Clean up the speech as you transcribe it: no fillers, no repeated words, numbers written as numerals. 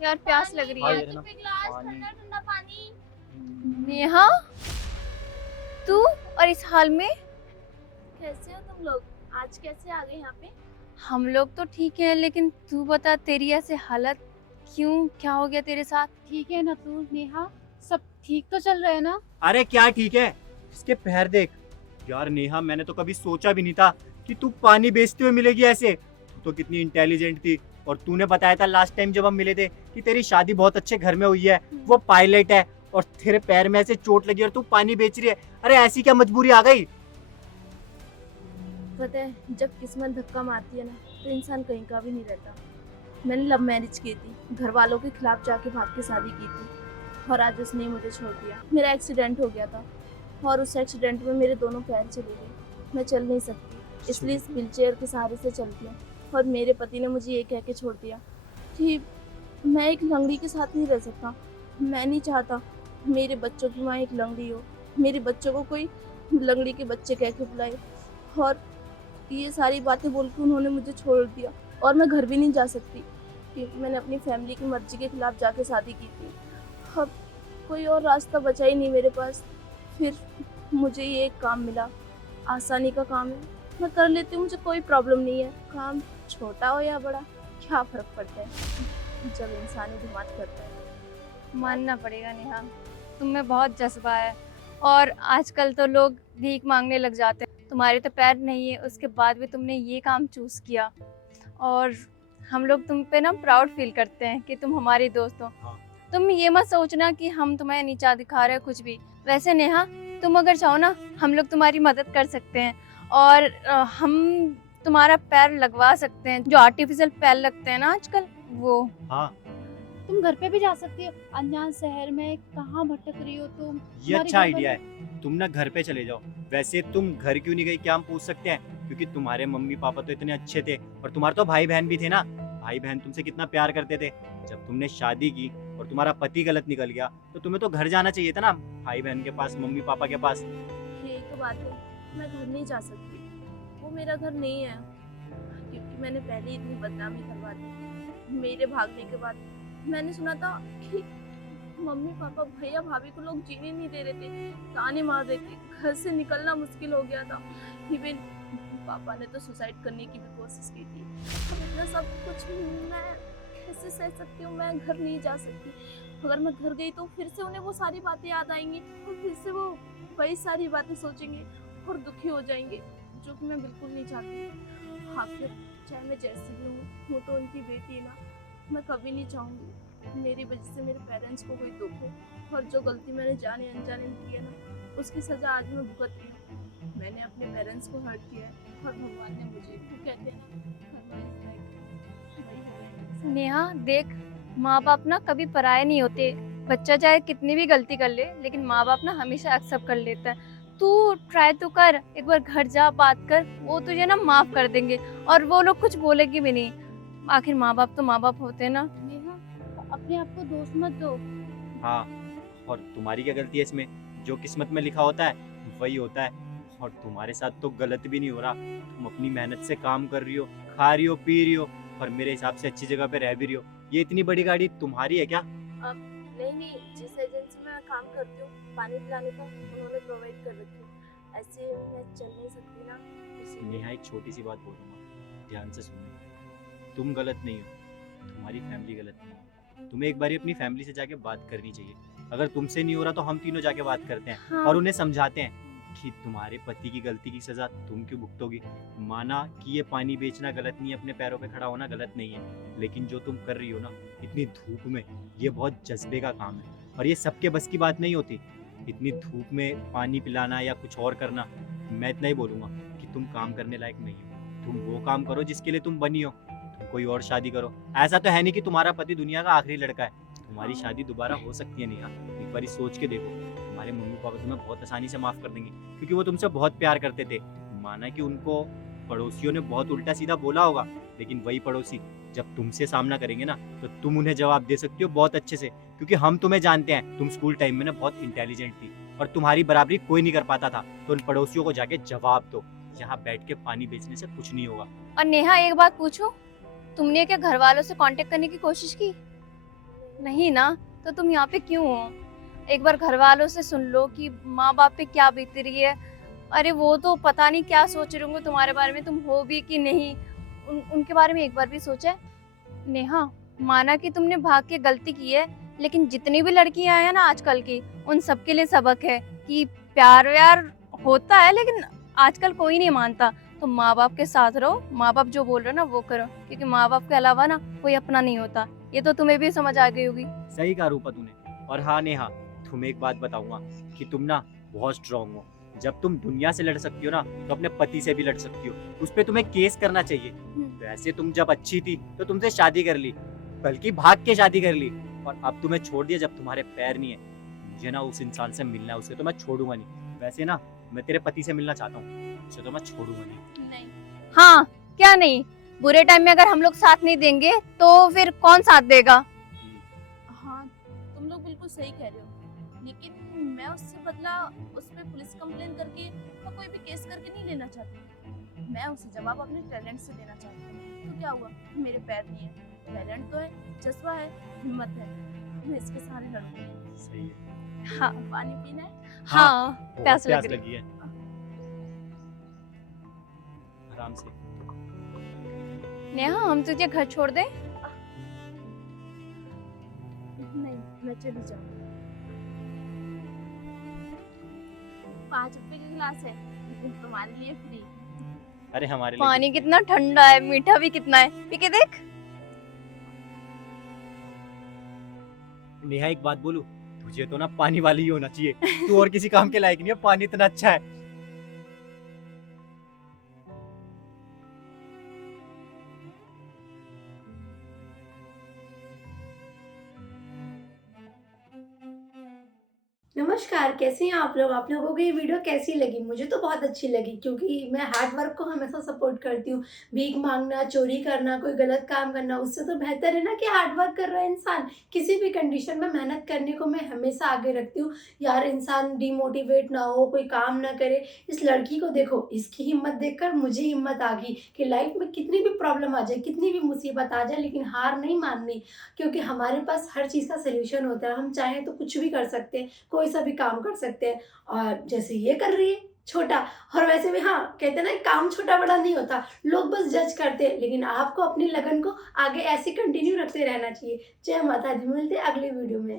यार प्यास लग रही है। तो एक गिलास ठंडा ठंडा पानी। नेहा, तू और इस हाल में? कैसे हो तुम लोग? आज कैसे आ गए यहाँ पे? हम लोग तो ठीक है, लेकिन तू बता, तेरी ऐसे हालत क्यों? क्या हो गया तेरे साथ? ठीक है ना तू नेहा? सब ठीक तो चल रहा है ना? अरे क्या ठीक है, इसके पैर देख। यार नेहा, मैंने तो कभी सोचा भी नहीं था कि तू पानी बेचते हुए मिलेगी ऐसे। तू तो कितनी इंटेलिजेंट थी। और तूने बताया था लास्ट टाइम जब हम मिले थे कि तेरी शादी बहुत अच्छे घर में हुई है, वो पायलट है, और तेरे पैर में ऐसे चोट लगी और तू पानी बेच रही है। अरे ऐसी क्या मजबूरी आ गई? पता है, जब किस्मत धक्का मारती है ना, तो इंसान कहीं का भी नहीं रहता। मैंने लव मैरिज की थी, घर वालों के खिलाफ जाके भाग के शादी की थी, और आज उसने मुझे छोड़ दिया। मेरा एक्सीडेंट हो गया था, और उस एक्सीडेंट में मेरे दोनों पैर चले गए। मैं चल नहीं सकती, इसलिए इस व्हील चेयर के सहारे से चलती हूँ। और मेरे पति ने मुझे ये कह के छोड़ दिया कि मैं एक लंगड़ी के साथ नहीं रह सकता। मैं नहीं चाहता मेरे बच्चों की माँ एक लंगड़ी हो, मेरे बच्चों को कोई लंगड़ी के बच्चे कह के बुलाए। और ये सारी बातें बोल के उन्होंने मुझे छोड़ दिया, और मैं घर भी नहीं जा सकती क्योंकि मैंने अपनी फैमिली की मर्जी के खिलाफ जाके शादी की थी। अब कोई और रास्ता बचा ही नहीं मेरे पास। फिर मुझे ये एक काम मिला, आसानी का काम है, मैं कर लेती हूँ, मुझे कोई प्रॉब्लम नहीं है। काम छोटा हो या बड़ा, क्या फर्क पड़ता है जब इंसान ही दिमाग करता है। मानना पड़ेगा नेहा, तुम में बहुत जज्बा है। और आजकल तो लोग भीख मांगने लग जाते हैं। तुम्हारे तो पैर नहीं है, उसके बाद भी तुमने ये काम चूज किया, और हम लोग तुम पे ना प्राउड फील करते हैं कि तुम हमारी दोस्त हो। हाँ। तुम ये मत सोचना कि हम तुम्हें नीचा दिखा रहे हैं कुछ भी। वैसे नेहा, तुम अगर चाहो ना, हम लोग तुम्हारी मदद कर सकते हैं, और हम तुम्हारा पैर लगवा सकते हैं, जो आर्टिफिशियल पैर लगते हैं ना आजकल, वो। हाँ, तुम घर पे भी जा सकती हो। अनजान शहर में कहाँ भटक रही हो तुम? ये तुम्हारे अच्छा घर आइडिया है। तुम ना घर पे चले जाओ। वैसे तुम घर क्यों नहीं गई, क्या हम पूछ सकते हैं? क्योंकि तुम्हारे मम्मी पापा तो इतने अच्छे थे, और तुम्हारे तो भाई बहन भी थे ना। भाई बहन तुमसे कितना प्यार करते थे। जब तुमने शादी की और तुम्हारा पति गलत निकल गया, तो तुम्हें तो घर जाना चाहिए था ना, भाई बहन के पास, मम्मी पापा के पास। यही तो बात है, मैं घर नहीं जा सकती, वो मेरा घर नहीं है, क्योंकि मैंने पहले ही इतनी बदनामी करवा दी। मेरे भागने के बाद मैंने सुना था कि मम्मी पापा भैया भाभी को लोग जीने नहीं दे रहे थे, ताने मार रहे थे, घर से निकलना मुश्किल हो गया था। इवन पापा ने तो सुसाइड करने की भी कोशिश की थी। अब इतना सब कुछ मैं कैसे सह सकती हूँ? मैं घर नहीं जा सकती। अगर मैं घर गई तो फिर से उन्हें वो सारी बातें याद आएंगी, और फिर से वो वही सारी बातें सोचेंगे और दुखी हो जाएंगे, जो कि मैं बिल्कुल नहीं चाहती। आखिर चाहे मैं जैसी भी हूँ, वो तो उनकी बेटी है ना। मैं कभी नहीं चाहूँगी मेरी वजह से मेरे पेरेंट्स को कोई दुख हो, और जो गलती मैंने जाने अनजाने में की है ना, उसकी सज़ा आज मैं भुगत रही हूँ। मैंने अपने पेरेंट्स को हर्ट किया है, और भगवान ने मुझे, वो कहते हैं ना, कर्मा इज लाइक, वही है। नेहा देख, माँ बाप ना कभी पराये नहीं होते। बच्चा चाहे कितनी भी गलती कर ले, लेकिन माँ बाप ना हमेशा एक्सेप्ट कर लेता है। तू ट्राई तो कर, एक बार घर जा, बात कर, वो तुझे ना माफ कर देंगे, और वो लोग कुछ बोलेंगे भी नहीं। आखिर माँ बाप तो माँ बाप होते हैं ना। नेहा, अपने आप को दोष मत दो। हाँ, और तुम्हारी क्या गलती है इसमें? जो किस्मत में लिखा होता है वही होता है। और तुम्हारे साथ तो गलत भी नहीं हो रहा। तुम अपनी मेहनत से काम कर रही हो, खा रही हो, पी रही हो, और मेरे हिसाब से अच्छी जगह पे रह भी रही हो। ये इतनी बड़ी गाड़ी तुम्हारी है क्या? नहीं, जिस एजेंसी में मैं काम करती हूँ, पानी पिलाने का, उन्होंने प्रोवाइड कर रखी है। ऐसे मैं चल नहीं सकती ना, इसीलिए। नेहा, एक छोटी सी बात बोलूंगा, ध्यान से सुनो। तुम गलत नहीं हो, तुम्हारी फैमिली गलत नहीं है। तुम्हें एक बार अपनी फैमिली से जाके बात करनी चाहिए। अगर तुमसे नहीं हो रहा तो हम तीनों जाके बात करते हैं, हाँ। और उन्हें समझाते हैं कि तुम्हारे पति की गलती की सजा तुम क्यों भुगतोगी। माना कि ये पानी बेचना गलत नहीं है, अपने पैरों पे खड़ा होना गलत नहीं है, लेकिन जो तुम कर रही हो ना इतनी धूप में, ये बहुत जज्बे का काम है, और ये सबके बस की बात नहीं होती। इतनी धूप में पानी पिलाना या कुछ और करना, मैं इतना ही बोलूँगा कि तुम काम करने लायक नहीं हो। तुम वो काम करो जिसके लिए तुम बनी हो। तुम कोई और शादी करो। ऐसा तो है नहीं कि तुम्हारा पति दुनिया का आखिरी लड़का है। तुम्हारी शादी दोबारा हो सकती है नेहा, एक बार सोच के देखो। तुम्हारे मम्मी पापा तुम्हें बहुत आसानी से माफ कर देंगे, क्योंकि वो तुमसे बहुत प्यार करते थे। माना कि उनको पड़ोसियों ने बहुत उल्टा सीधा बोला होगा, लेकिन वही पड़ोसी जब तुमसे सामना करेंगे ना, तो तुम उन्हें जवाब दे सकती हो बहुत अच्छे से, क्योंकि हम तुम्हें जानते हैं। तुम स्कूल टाइम में ना बहुत इंटेलिजेंट थी, और तुम्हारी बराबरी कोई नहीं कर पाता था। तो उन पड़ोसियों को जाके जवाब दो। यहाँ बैठ के पानी बेचने से कुछ नहीं होगा। और नेहा, एक बात पूछूं, तुमने क्या घर वालों से कांटेक्ट करने की कोशिश की? नहीं ना, तो तुम यहाँ पे क्यों हो? एक बार घर वालों से सुन लो कि माँ बाप पे क्या बीत रही है। अरे वो तो पता नहीं क्या सोच रहे होंगे तुम्हारे बारे में, तुम हो भी कि नहीं। उनके बारे में एक बार भी सोचा है? नेहा, माना कि तुमने भाग के गलती की है, लेकिन जितनी भी लड़कियां हैं ना आजकल की, उन सबके लिए सबक है कि प्यार व्यार होता है, लेकिन आजकल कोई नहीं मानता। तो माँ बाप के साथ रहो, माँ बाप जो बोल रहे हो ना वो करो, क्योंकि माँ बाप के अलावा ना कोई अपना नहीं होता। ये तो तुम्हें भी समझ आ गई होगी। सही कहा रूपा तूने। और हाँ नेहा, तुम्हें एक बात बताऊंगा कि तुम ना बहुत स्ट्रांग हो। जब तुम दुनिया से लड़ सकती हो ना, तो अपने पति से भी लड़ सकती हो। उस पे तुम्हें केस करना चाहिए। वैसे तुम जब अच्छी थी तो तुमसे शादी कर ली, बल्कि भाग के शादी कर ली, और अब तुम्हें छोड़ दिया जब तुम्हारे पैर नहीं है। मुझे ना उस इंसान से मिलना है, उसे तो मैं छोड़ूंगा नहीं। वैसे ना मैं तेरे पति से मिलना चाहता हूँ, उसे तो मैं छोड़ूंगा नहीं। नहीं, हाँ, क्या नहीं? बुरे टाइम में अगर हम लोग साथ नहीं देंगे तो फिर कौन साथ देगा? हाँ तुम लोग बिल्कुल सही कह रहे हो, लेकिन मैं उससे बदला उस पे पुलिस कंप्लेन करके या कोई भी केस करके नहीं लेना चाहती। मैं उसे जवाब अपने टैलेंट से देना चाहती हूँ। तो क्या हुआ, मेरे पैर नहीं है, टैलेंट तो है, जज्बा है, हिम्मत है, मैं इसके सहारे लड़ूंगी। सही है। हाँ पानी पीना है? हाँ, बहुत प्यास प्यास लग रही। लगी है। आराम से। नेहा, हम तुझे घर छोड़ दें? नहीं, मैं चली जाऊंगी। 5 रुपए का गिलास है, लेकिन तुम्हारे लिए फ्री। अरे हमारे लिए पानी कितना ठंडा है, मीठा भी कितना है, पी के देख। नेहा एक बात बोलूं, तुझे तो ना पानी वाली ही होना चाहिए। तू और किसी काम के लायक नहीं है, पानी इतना अच्छा है। नमस्कार, कैसे हैं आप लोग? आप लोगों को ये वीडियो कैसी लगी? मुझे तो बहुत अच्छी लगी, क्योंकि मैं हार्ड वर्क को हमेशा सपोर्ट करती हूँ। भीख मांगना, चोरी करना, कोई गलत काम करना, उससे तो बेहतर है ना कि हार्ड वर्क कर रहा है इंसान। किसी भी कंडीशन में मेहनत करने को मैं हमेशा आगे रखती हूँ। यार, इंसान डिमोटिवेट ना हो, कोई काम ना करे। इस लड़की को देखो, इसकी हिम्मत देखकर मुझे हिम्मत आ गई कि लाइफ में कितनी भी प्रॉब्लम आ जाए, कितनी भी मुसीबत आ जाए, लेकिन हार नहीं माननी, क्योंकि हमारे पास हर चीज़ का सोल्यूशन होता है। हम चाहें तो कुछ भी कर सकते हैं, कोई सा भी काम कर सकते हैं। और जैसे ये कर रही है छोटा, और वैसे भी हाँ, कहते हैं ना, काम छोटा बड़ा नहीं होता, लोग बस जज करते हैं, लेकिन आपको अपनी लगन को आगे ऐसे कंटिन्यू रखते रहना चाहिए। जय माता दी। मिलते हैं अगले वीडियो में।